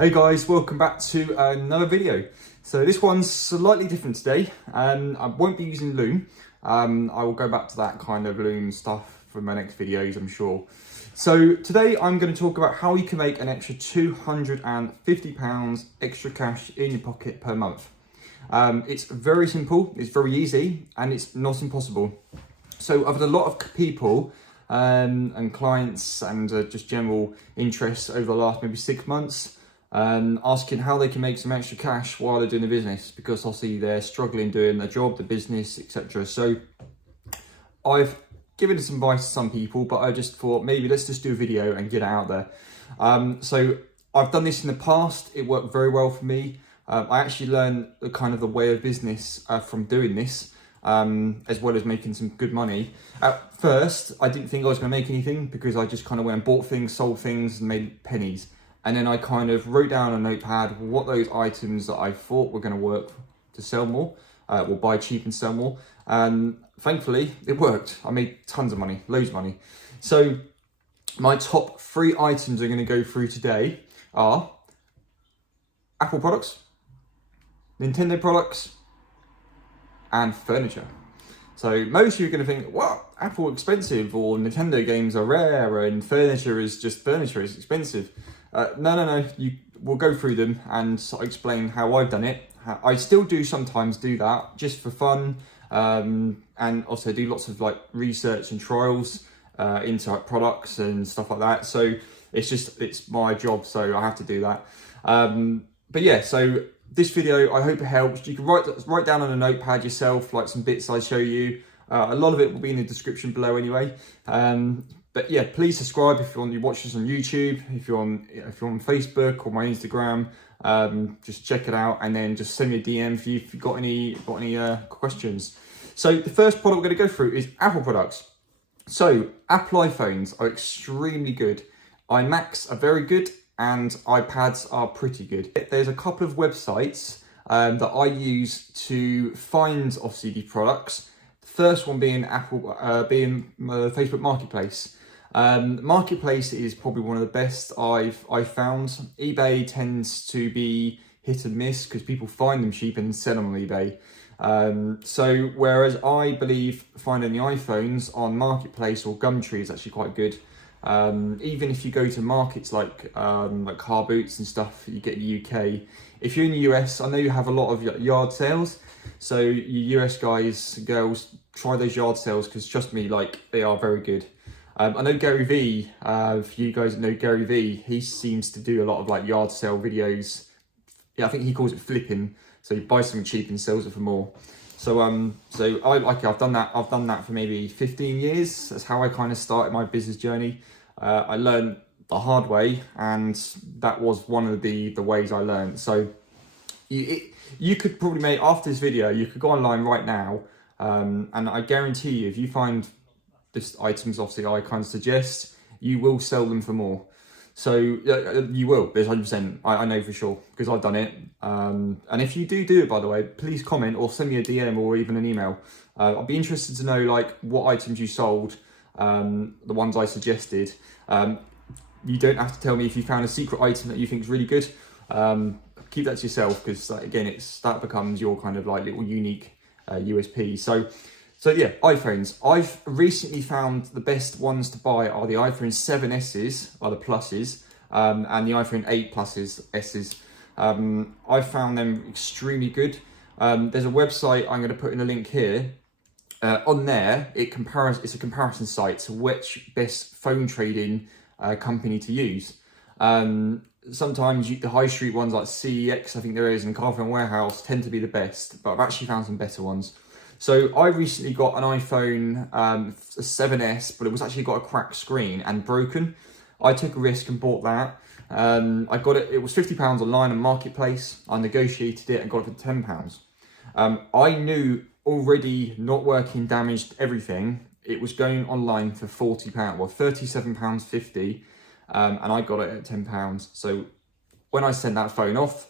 Hey guys, welcome back to another video. So this one's slightly different today. I won't be using loom. I will go back to that kind of loom stuff for my next videos, I'm sure. So today I'm going to talk about how you can make an extra £250 extra cash in your pocket per month. It's very simple, it's very easy, and it's not impossible. So I've had a lot of people and clients and just general interest over the last maybe 6 months asking how they can make some extra cash while they're doing the business, because obviously they're struggling doing their job, the business, etc. So I've given some advice to some people, but I just thought maybe let's just do a video and get it out there. So I've done this in the past, it worked very well for me. I actually learned the kind of the way of business from doing this, as well as making some good money. At first, I didn't think I was going to make anything because I just kind of went and bought things, sold things and made pennies. And then I kind of wrote down on a notepad what those items that I thought were going to work to sell more, or buy cheap and sell more. And thankfully, it worked. I made tons of money, loads of money. So my top 3 items I'm going to go through today are Apple products, Nintendo products, and furniture. So most of you are going to think, what? Apple expensive, or Nintendo games are rare, and furniture is just furniture, it's expensive. No. We'll go through them and explain how I've done it. I still do sometimes do that just for fun, and also do lots of like research and trials into like products and stuff like that. So it's my job, so I have to do that. But yeah, so this video, I hope it helps. You can write down on a notepad yourself, like some bits I show you. A lot of it will be in the description below anyway. But yeah, please subscribe if you watch this on YouTube, if you're on Facebook or my Instagram. Just check it out, and then just send me a DM if you've got any questions. So the first product we're going to go through is Apple products. So Apple iPhones are extremely good. iMacs are very good, and iPads are pretty good. There's a couple of websites that I use to find obviously these products. The first one being Facebook Marketplace. Marketplace is probably one of the best I've found. eBay tends to be hit and miss because people find them cheap and sell them on eBay. So whereas I believe finding the iPhones on Marketplace or Gumtree is actually quite good. Even if you go to markets like car boots and stuff you get in the UK. If you're in the US, I know you have a lot of yard sales. So you US guys, girls, try those yard sales, because trust me, like, they are very good. I know Gary V, if you guys know Gary V, he seems to do a lot of like yard sale videos. Yeah, I think he calls it flipping. So he buys something cheap and sells it for more. So I've done that for maybe 15 years. That's how I kind of started my business journey. I learned the hard way, and that was one of the ways I learned. So you could probably make, after this video, you could go online right now, and I guarantee you, if you find this items obviously I kind of suggest, you will sell them for more. So you will, there's 100%, I know for sure, because I've done it. And if you do it, by the way, please comment or send me a DM or even an email. I'd be interested to know like what items you sold, the ones I suggested. You don't have to tell me if you found a secret item that you think is really good. Keep that to yourself, because again, that becomes your kind of like little unique USP. So yeah, iPhones. I've recently found the best ones to buy are the iPhone 7Ss, or the pluses, and the iPhone 8 pluses, S's. I found them extremely good. There's a website I'm going to put in a link here. On there, it's a comparison site to which best phone trading company to use. Sometimes the high street ones like CEX, I think there is, and Carphone Warehouse tend to be the best, but I've actually found some better ones. So I recently got an iPhone 7S, but it was actually got a cracked screen and broken. I took a risk and bought that. I got it, it was £50 online on Marketplace. I negotiated it and got it for £10. I knew already, not working, damaged, everything. It was going online for £40, well, £37.50. And I got it at £10. So when I sent that phone off,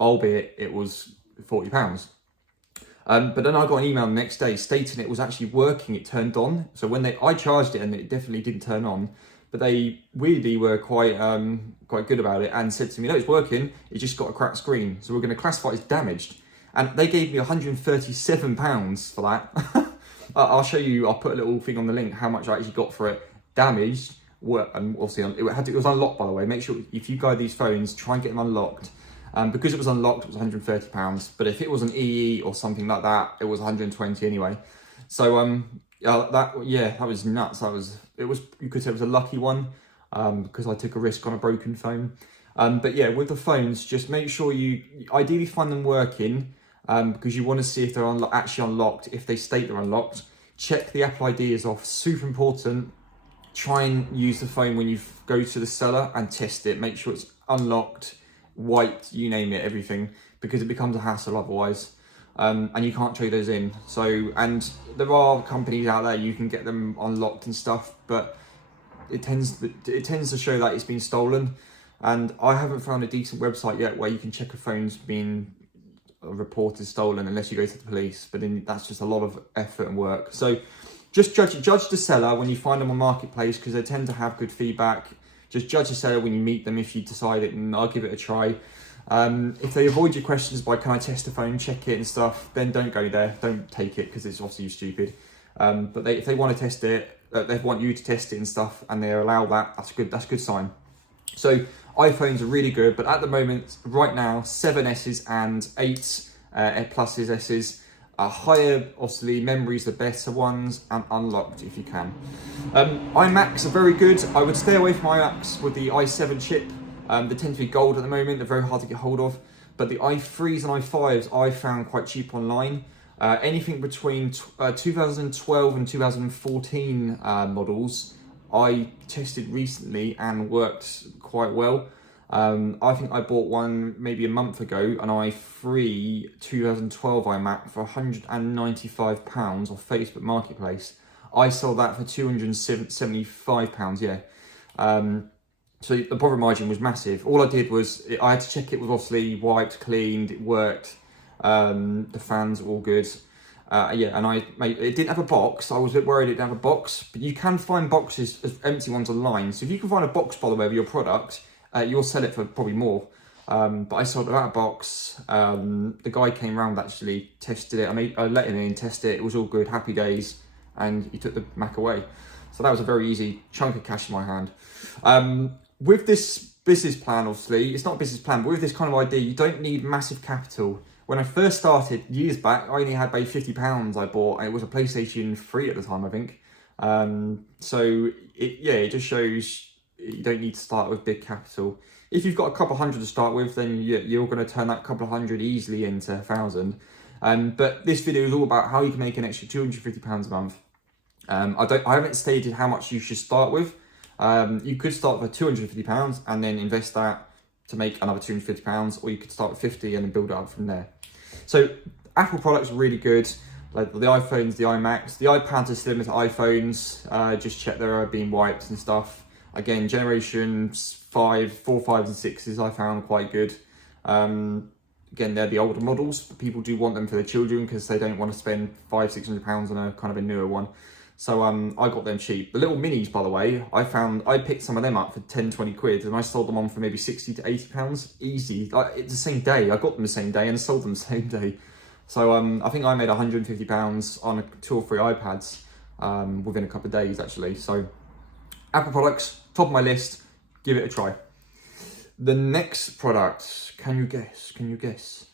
albeit it was £40. But then I got an email the next day stating it was actually working, it turned on. So when I charged it and it definitely didn't turn on, but they weirdly were quite good about it and said to me, no, it's working, it just got a cracked screen, so we're going to classify it as damaged. And they gave me £137 for that. I'll show you, I'll put a little thing on the link how much I actually got for it. Damaged, and obviously it was unlocked, by the way. Make sure if you guide these phones, try and get them unlocked. Because it was unlocked, it was £130. But if it was an EE or something like that, it was 120 anyway. So that was nuts. You could say it was a lucky one, because I took a risk on a broken phone. But yeah, with the phones, just make sure you ideally find them working, because you want to see if they're actually unlocked. If they state they're unlocked, check the Apple ID is off. Super important. Try and use the phone when you go to the seller and test it. Make sure it's unlocked, white, you name it, everything, because it becomes a hassle otherwise. And you can't trade those in. So, and there are companies out there you can get them unlocked and stuff, but it tends to show that it's been stolen. And I haven't found a decent website yet where you can check a phone's been reported stolen unless you go to the police. But then that's just a lot of effort and work. So just judge the seller when you find them on Marketplace, because they tend to have good feedback. Just judge the seller when you meet them if you decide it, and I'll give it a try. If they avoid your questions by can I test the phone, check it and stuff, then don't go there. Don't take it, because it's obviously stupid. But if they want to test it, they want you to test it and stuff, and they allow that, that's good. That's a good sign. So iPhones are really good, but at the moment, right now, 7Ss and 8 Pluses, S's. Higher, obviously, memories the better ones, and unlocked if you can. iMacs are very good. I would stay away from iMacs with the i7 chip. They tend to be gold at the moment. They're very hard to get hold of. But the i3s and i5s I found quite cheap online. Anything between 2012 and 2014 models I tested recently and worked quite well. I think I bought one maybe a month ago, an i3 2012 iMac for £195 off Facebook Marketplace. I sold that for £275, yeah. So the profit margin was massive. All I did was, I had to check it was obviously wiped, cleaned, it worked. The fans were all good. Yeah, and it didn't have a box. I was a bit worried it didn't have a box, but you can find boxes, empty ones online. So if you can find a box, by the way, of your product, you'll sell it for probably more. But I sold it without a box. The guy came round, actually tested it. I let him in, test it. It was all good, happy days. And he took the Mac away. So that was a very easy chunk of cash in my hand. With this business plan, obviously, it's not a business plan, but with this kind of idea, you don't need massive capital. When I first started years back, I only had maybe £50 I bought, and it was a PlayStation 3 at the time, I think. So it just shows you don't need to start with big capital. If you've got a couple hundred to start with, then you're going to turn that couple of hundred easily into 1,000. But this video is all about how you can make an extra £250 a month. I haven't stated how much you should start with. You could start with £250 and then invest that to make another £250, or you could start with 50 and then build it up from there. So Apple products are really good, like the iPhones, the iMacs, the iPads are similar to iPhones. Just check they're being wiped and stuff. Again, generations 4, 5s and 6s I found quite good. Again, they're the older models, but people do want them for their children because they don't want to spend £500-600 on a kind of a newer one. So I got them cheap. The little minis, by the way, I picked some of them up for 10-20 quid, and I sold them on for maybe £60 to £80. Easy. It's the same day. I got them the same day and sold them the same day. So I think I made £150 on 2 or 3 iPads within a couple of days, actually. So Apple products, top of my list. Give it a try. The next product, can you guess?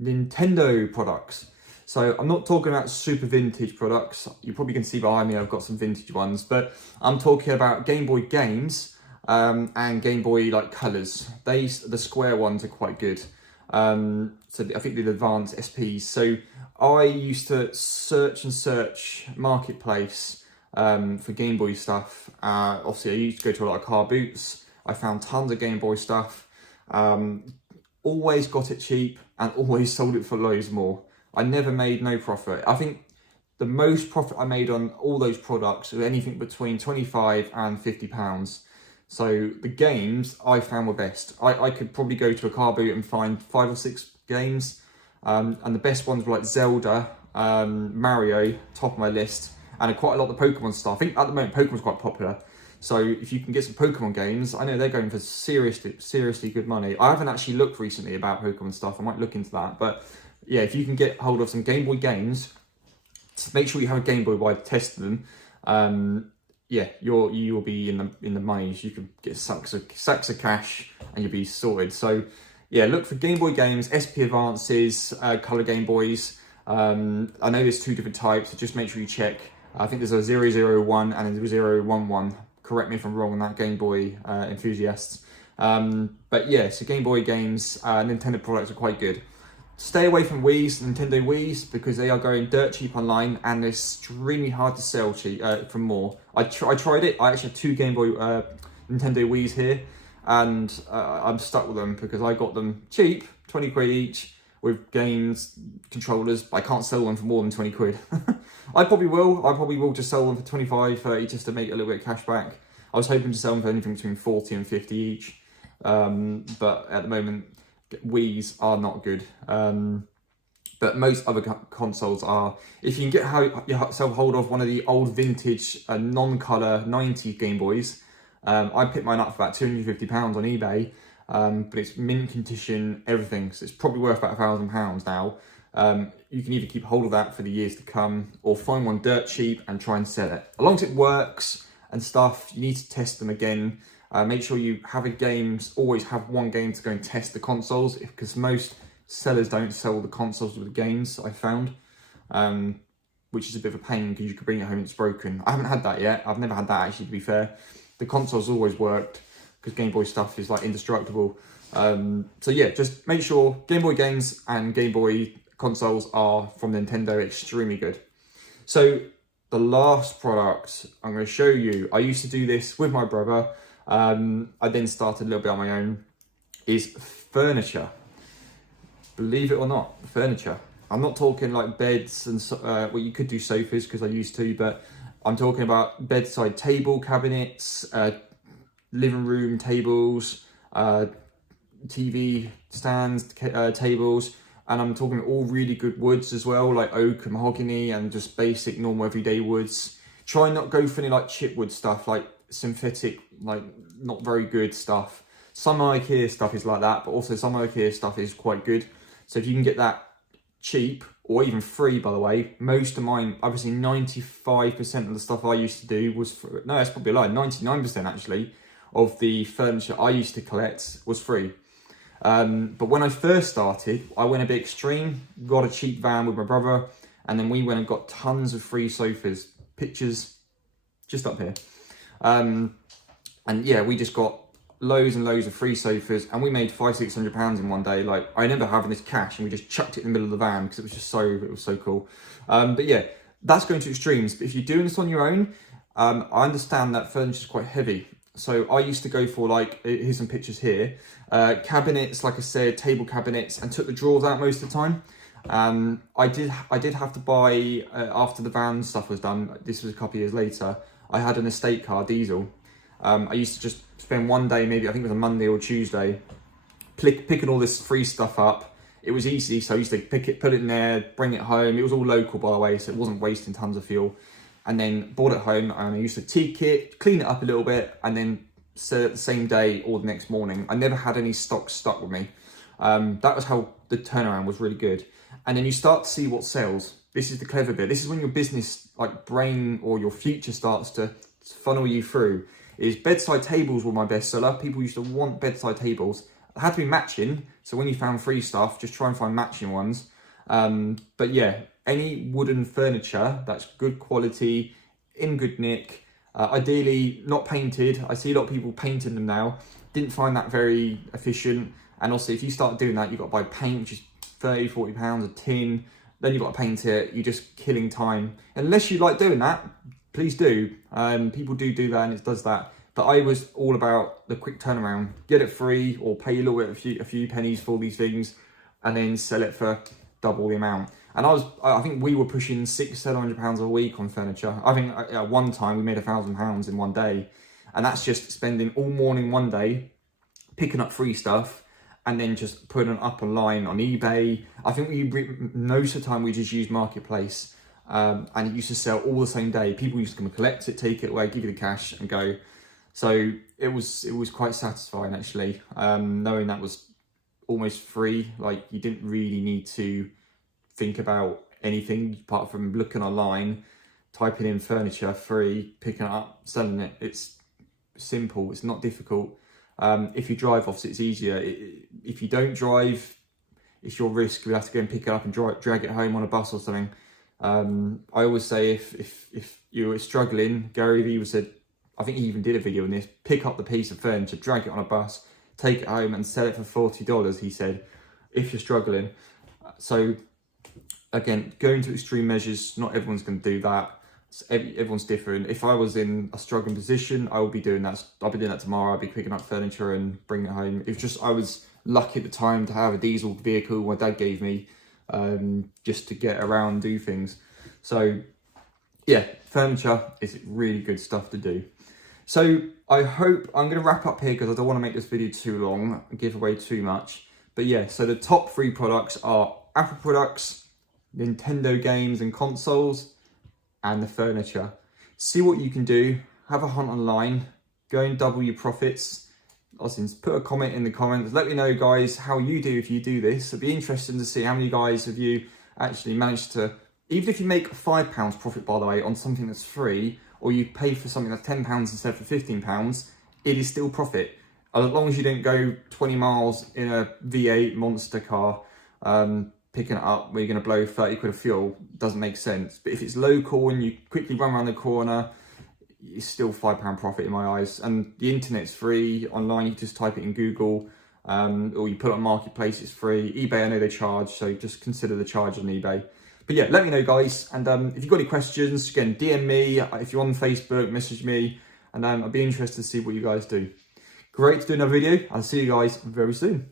Nintendo products. So I'm not talking about super vintage products. You probably can see behind me I've got some vintage ones, but I'm talking about Game Boy games and Game Boy like colours. The square ones are quite good. So I think the advanced SPs. So I used to search Marketplace for Game Boy stuff. Obviously I used to go to a lot of car boots. I found tons of Game Boy stuff. Always got it cheap and always sold it for loads more. I never made no profit. I think the most profit I made on all those products was anything between £25 and £50. So the games I found were best. I could probably go to a car boot and find 5 or 6 games. And the best ones were like Zelda, Mario, top of my list, and quite a lot of the Pokemon stuff. I think at the moment Pokemon's quite popular. So if you can get some Pokemon games, I know they're going for seriously good money. I haven't actually looked recently about Pokemon stuff. I might look into that. But yeah, if you can get hold of some Game Boy games, make sure you have a Game Boy while testing them. Yeah, you will be in the money. You could get sacks of cash and you'll be sorted. So yeah, look for Game Boy games, SP Advances, Color Game Boys. I know there's 2 different types, so just make sure you check. I think there's a 001 and a 011. Correct me if I'm wrong on that, Game Boy enthusiasts. But yeah, so Game Boy games, Nintendo products are quite good. Stay away from Nintendo Wii's, because they are going dirt cheap online and they're extremely hard to sell cheap for more. I tried it. I actually have 2 Game Boy Nintendo Wii's here, and I'm stuck with them because I got them cheap, 20 quid each, with games, controllers. I can't sell them for more than 20 quid. I probably will just sell them for 25, 30 just to make a little bit of cash back. I was hoping to sell them for anything between 40 and 50 each. But at the moment, Wii's are not good. But most other consoles are. If you can get yourself hold of one of the old vintage non-colour 90s Game Boys, I picked mine up for about £250 on eBay. But it's mint condition, everything, so it's probably worth about £1,000 now. You can either keep hold of that for the years to come, or find one dirt cheap and try and sell it. As long as it works and stuff, you need to test them again. Make sure you have always have one game to go and test the consoles, because most sellers don't sell the consoles with the games, I found, which is a bit of a pain because you could bring it home and it's broken. I haven't had that yet. I've never had that, actually, to be fair. The consoles always worked, because Game Boy stuff is like indestructible. So yeah, just make sure Game Boy games and Game Boy consoles are from Nintendo, extremely good. So the last product I'm going to show you, I used to do this with my brother. I then started a little bit on my own, is furniture. Believe it or not, furniture. I'm not talking like beds and well, you could do sofas because I used to, but I'm talking about bedside table cabinets, living room tables, TV stands, tables, and I'm talking all really good woods as well, like oak and mahogany and just basic normal everyday woods. Try not go for any like chipwood stuff, like synthetic, like not very good stuff. Some IKEA stuff is like that, but also some IKEA stuff is quite good. So if you can get that cheap, or even free, by the way, most of mine, obviously 95% of the stuff I used to do was, no, that's probably a lie, 99% actually, of the furniture I used to collect was free. But when I first started, I went a bit extreme, got a cheap van with my brother, and then we went and got tons of free sofas, pictures just up here. And yeah, we just got loads and loads of free sofas, and we made £500-600 in one day. Like, I remember having this cash and we just chucked it in the middle of the van because it was so cool. But yeah, that's going to extremes. But if you're doing this on your own, I understand that furniture is quite heavy. So I used to go for, like, here's some pictures here, cabinets, like I said, table cabinets, and took the drawers out most of the time. I did have to buy, after the van stuff was done, this was a couple of years later, I had an estate car diesel. I used to just spend one day, maybe I think it was a Monday or Tuesday, picking all this free stuff up. It was easy, so I used to pick it, put it in there, bring it home. It was all local, by the way, so it wasn't wasting tons of fuel. And then brought it home, and I used to teak it, clean it up a little bit, and then sell it the same day or the next morning. I never had any stock stuck with me. That was how the turnaround was really good. And then you start to see what sells. This is the clever bit. This is when your business, like brain or your future, starts to funnel you through. Is bedside tables were my best seller. People used to want bedside tables. It had to be matching. So when you found free stuff, just try and find matching ones. But yeah, any wooden furniture that's good quality, in good nick, ideally not painted. I see a lot of people painting them now. Didn't find that very efficient. And also, if you start doing that, you've got to buy paint, which is £30-40 a tin. Then you've got to paint it. You're just killing time. Unless you like doing that, please do. People do that, and it does that. But I was all about the quick turnaround. Get it free, or pay a little bit, a few pennies for these things, and then sell it for double the amount. And I think we were pushing £600-700 a week on furniture. I think at one time we made £1,000 in one day, and that's just spending all morning one day picking up free stuff and then just putting it up online on eBay. I think most of the time we just used Marketplace, and it used to sell all the same day. People used to come and collect it, take it away, give you the cash and go. So it was quite satisfying actually, knowing that was almost free. Like you didn't really need to think about anything apart from looking online, typing in furniture free, picking it up, selling it. It's simple, it's not difficult. If you drive, obviously it's easier. If you don't drive, it's your risk. You have to go and pick it up and drag it home on a bus or something. I always say if you're struggling, Gary Vee said, I think he even did a video on this, pick up the piece of furniture, drag it on a bus, take it home and sell it for $40, he said, if you're struggling. So again, going to extreme measures, not everyone's going to do that. Everyone's different. If I was in a struggling position, I would be doing that. I'll be doing that tomorrow. I'll be picking up furniture and bringing it home. It's just I was lucky at the time to have a diesel vehicle my dad gave me, just to get around and do things. So yeah, furniture is really good stuff to do. So I hope, I'm going to wrap up here because I don't want to make this video too long and give away too much. But yeah, so the top 3 products are Apple products, Nintendo games and consoles, and the furniture. See what you can do, have a hunt online, go and double your profits. Listen, put a comment in the comments. Let me know, guys, how you do if you do this. It'd be interesting to see how many guys of you actually managed to, even if you make £5 profit, by the way, on something that's free, or you pay for something that's £10 instead of £15, it is still profit. As long as you don't go 20 miles in a V8 monster car, picking it up where you're going to blow 30 quid of fuel, doesn't make sense. But if it's local and you quickly run around the corner, it's still £5 profit in my eyes. And the internet's free. Online, you just type it in Google, or you put it on Marketplace, it's free. eBay, I know they charge, so just consider the charge on eBay. But yeah, let me know, guys. And if you've got any questions, again, DM me. If you're on Facebook, message me. And I'll be interested to see what you guys do. Great to do another video. I'll see you guys very soon.